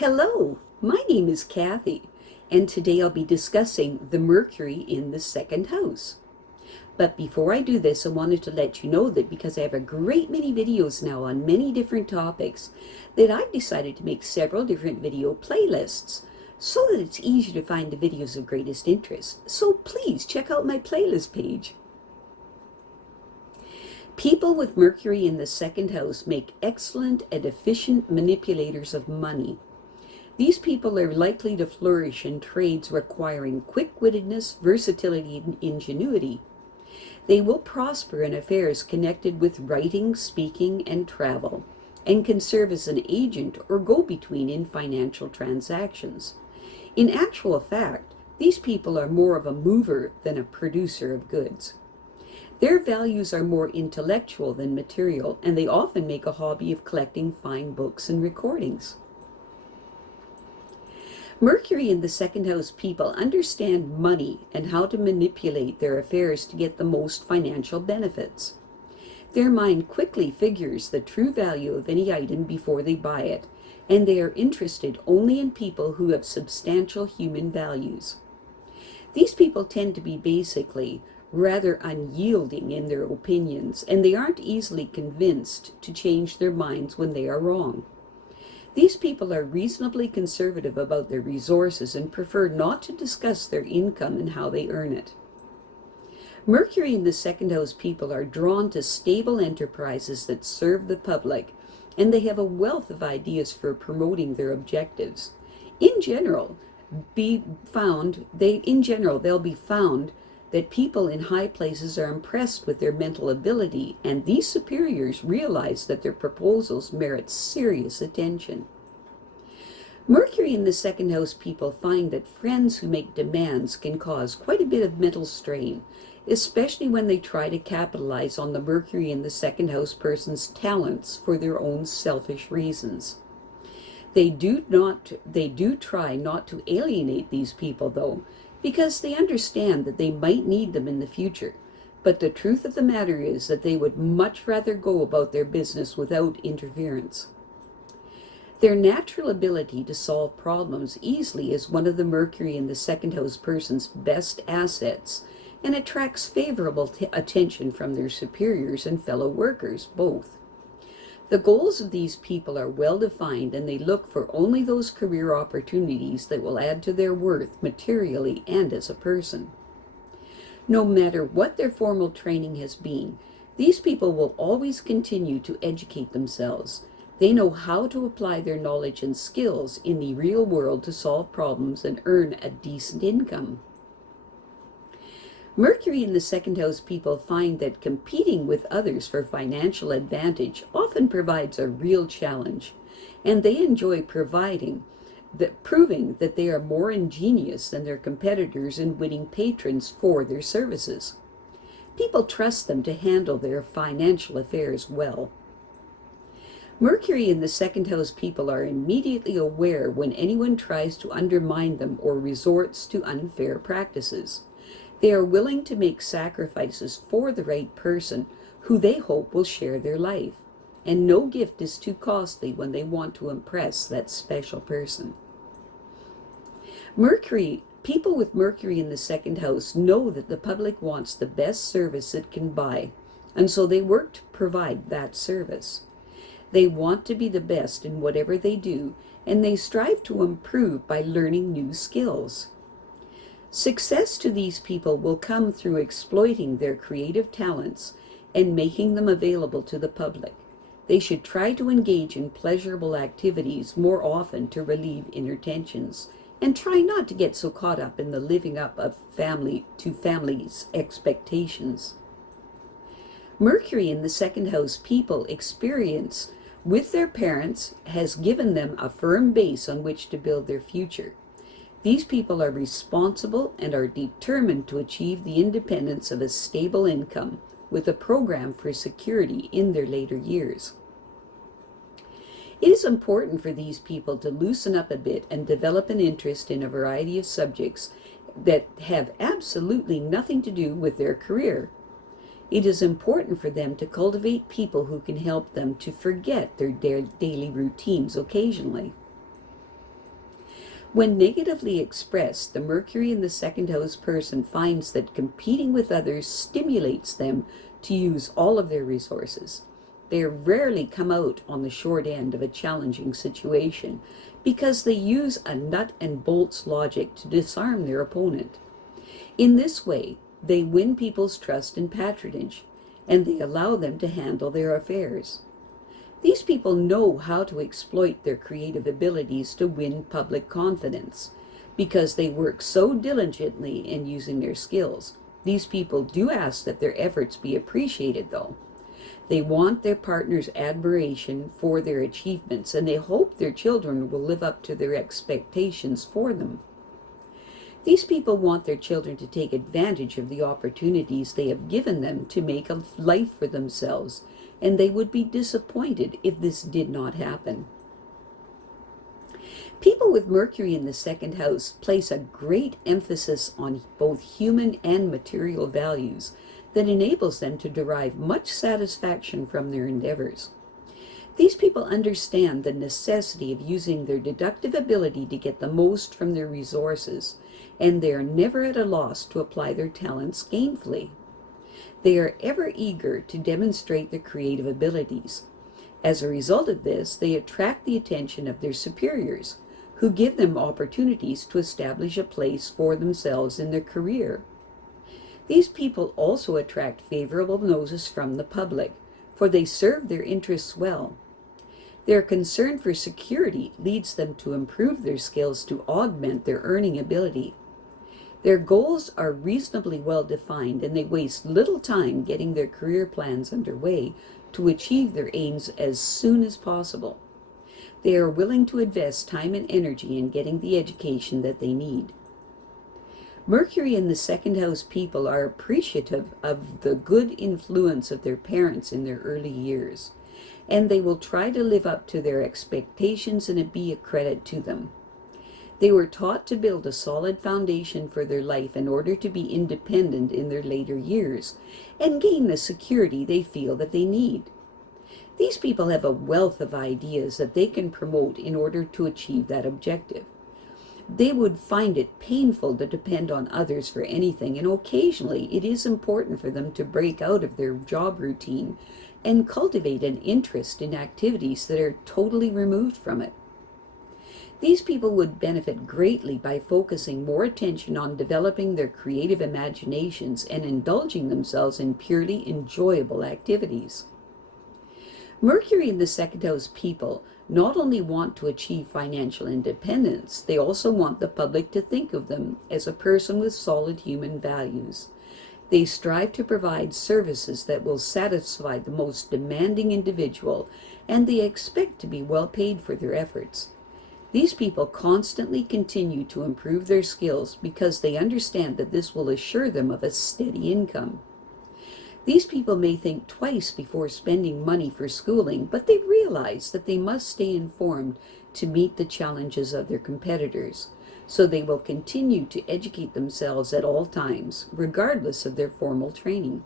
Hello, my name is Kathy, and today I'll be discussing the Mercury in the second house. But before I do this, I wanted to let you know that because I have a great many videos now on many different topics, that I've decided to make several different video playlists so that it's easy to find the videos of greatest interest. So please check out my playlist page. People with Mercury in the second house make excellent and efficient manipulators of money. These people are likely to flourish in trades requiring quick-wittedness, versatility, and ingenuity. They will prosper in affairs connected with writing, speaking, and travel, and can serve as an agent or go-between in financial transactions. In actual fact, these people are more of a mover than a producer of goods. Their values are more intellectual than material, and they often make a hobby of collecting fine books and recordings. Mercury in the second house people understand money and how to manipulate their affairs to get the most financial benefits. Their mind quickly figures the true value of any item before they buy it, and they are interested only in people who have substantial human values. These people tend to be basically rather unyielding in their opinions, and they aren't easily convinced to change their minds when they are wrong. These people are reasonably conservative about their resources and prefer not to discuss their income and how they earn it. Mercury in the second house people are drawn to stable enterprises that serve the public, and they have a wealth of ideas for promoting their objectives. In general, they'll be found that people in high places are impressed with their mental ability, and these superiors realize that their proposals merit serious attention. Mercury in the second house people find that friends who make demands can cause quite a bit of mental strain, especially when they try to capitalize on the Mercury in the second house person's talents for their own selfish reasons. They do try not to alienate these people, though, because they understand that they might need them in the future. But the truth of the matter is that they would much rather go about their business without interference. Their natural ability to solve problems easily is one of the Mercury in the second house person's best assets, and attracts favorable attention from their superiors and fellow workers, both. The goals of these people are well defined, and they look for only those career opportunities that will add to their worth materially and as a person. No matter what their formal training has been, these people will always continue to educate themselves. They know how to apply their knowledge and skills in the real world to solve problems and earn a decent income. Mercury in the second house people find that competing with others for financial advantage often provides a real challenge, and they enjoy proving that they are more ingenious than their competitors in winning patrons for their services. People trust them to handle their financial affairs well. Mercury in the second house people are immediately aware when anyone tries to undermine them or resorts to unfair practices. They are willing to make sacrifices for the right person who they hope will share their life, and no gift is too costly when they want to impress that special person. People with Mercury in the second house know that the public wants the best service it can buy, and so they work to provide that service. They want to be the best in whatever they do, and they strive to improve by learning new skills. Success to these people will come through exploiting their creative talents and making them available to the public. They should try to engage in pleasurable activities more often to relieve inner tensions, and try not to get so caught up in the living up of family's expectations. Mercury in the second house people experience with their parents has given them a firm base on which to build their future. These people are responsible and are determined to achieve the independence of a stable income with a program for security in their later years. It is important for these people to loosen up a bit and develop an interest in a variety of subjects that have absolutely nothing to do with their career. It is important for them to cultivate people who can help them to forget their daily routines occasionally. When negatively expressed, the Mercury in the second house person finds that competing with others stimulates them to use all of their resources. They rarely come out on the short end of a challenging situation because they use a nut and bolts logic to disarm their opponent. In this way, they win people's trust and patronage, and they allow them to handle their affairs. These people know how to exploit their creative abilities to win public confidence because they work so diligently in using their skills. These people do ask that their efforts be appreciated, though. They want their partner's admiration for their achievements, and they hope their children will live up to their expectations for them. These people want their children to take advantage of the opportunities they have given them to make a life for themselves, and they would be disappointed if this did not happen. People with Mercury in the second house place a great emphasis on both human and material values that enables them to derive much satisfaction from their endeavors. These people understand the necessity of using their deductive ability to get the most from their resources, and they are never at a loss to apply their talents gainfully. They are ever eager to demonstrate their creative abilities. As a result of this, they attract the attention of their superiors, who give them opportunities to establish a place for themselves in their career. These people also attract favorable notice from the public, for they serve their interests well. Their concern for security leads them to improve their skills to augment their earning ability. Their goals are reasonably well defined, and they waste little time getting their career plans underway to achieve their aims as soon as possible. They are willing to invest time and energy in getting the education that they need. Mercury in the second house people are appreciative of the good influence of their parents in their early years, and they will try to live up to their expectations and be a credit to them. They were taught to build a solid foundation for their life in order to be independent in their later years and gain the security they feel that they need. These people have a wealth of ideas that they can promote in order to achieve that objective. They would find it painful to depend on others for anything, and occasionally it is important for them to break out of their job routine and cultivate an interest in activities that are totally removed from it. These people would benefit greatly by focusing more attention on developing their creative imaginations and indulging themselves in purely enjoyable activities. Mercury in the second house people not only want to achieve financial independence, they also want the public to think of them as a person with solid human values. They strive to provide services that will satisfy the most demanding individual, and they expect to be well paid for their efforts. These people constantly continue to improve their skills because they understand that this will assure them of a steady income. These people may think twice before spending money for schooling, but they realize that they must stay informed to meet the challenges of their competitors, so they will continue to educate themselves at all times, regardless of their formal training.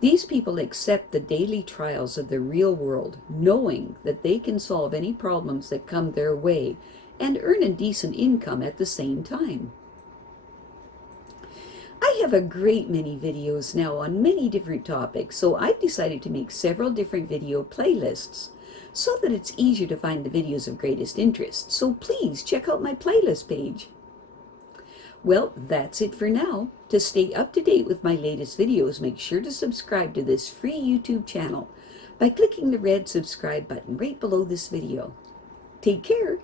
These people accept the daily trials of the real world, knowing that they can solve any problems that come their way and earn a decent income at the same time. I have a great many videos now on many different topics, so I've decided to make several different video playlists so that it's easier to find the videos of greatest interest. So please check out my playlist page. Well, that's it for now. To stay up to date with my latest videos, make sure to subscribe to this free YouTube channel by clicking the red subscribe button right below this video. Take care.